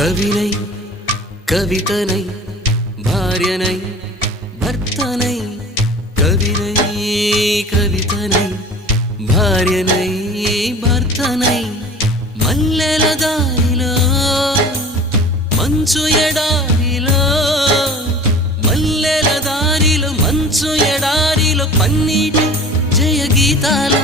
கவினை கவிதனை பாரியனை భర్తనై కవినై కవితనై భార్యనై భర్తనై మల్లెల దారిలో మంచు ఎడారిలో మల్లెల దారిలో మంచు ఎడారిలో పన్నీటి జయ గీతాల